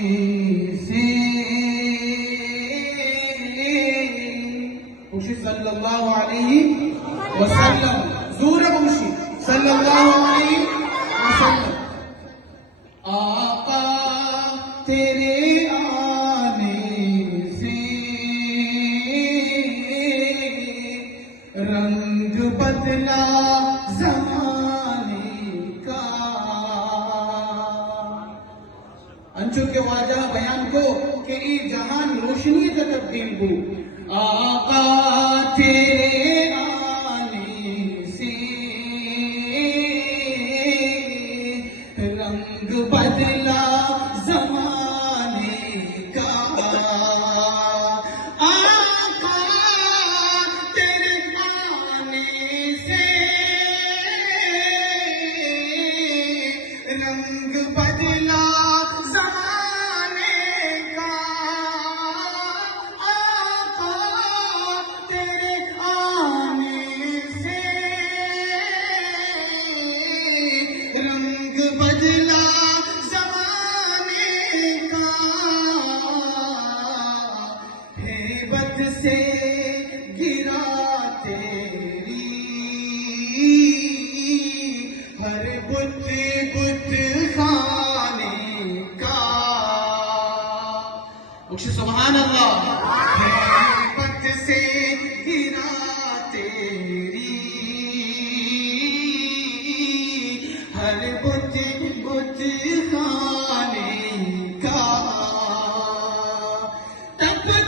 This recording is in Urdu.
سے پوچھیں صلی اللہ علیہ وسلم، زور پوچھیں صلی اللہ علیہ وسلم. آقا تیرے آنے سے رنگ بدلا زمانے کا. انچو کے واجہ بیان کو کہ ای جہان روشنی سے تبدیل ہو. آقا تیرے آنے سے رنگ بدلا زمانے کا. آقا تیرے آنے سے رنگ بدلا زمانے کا. آقا تیرے آنے سے رنگ بدلا زمانے کا. ہیبت سے گرا تیری ہر بت خانے کا. سبحان اللہ.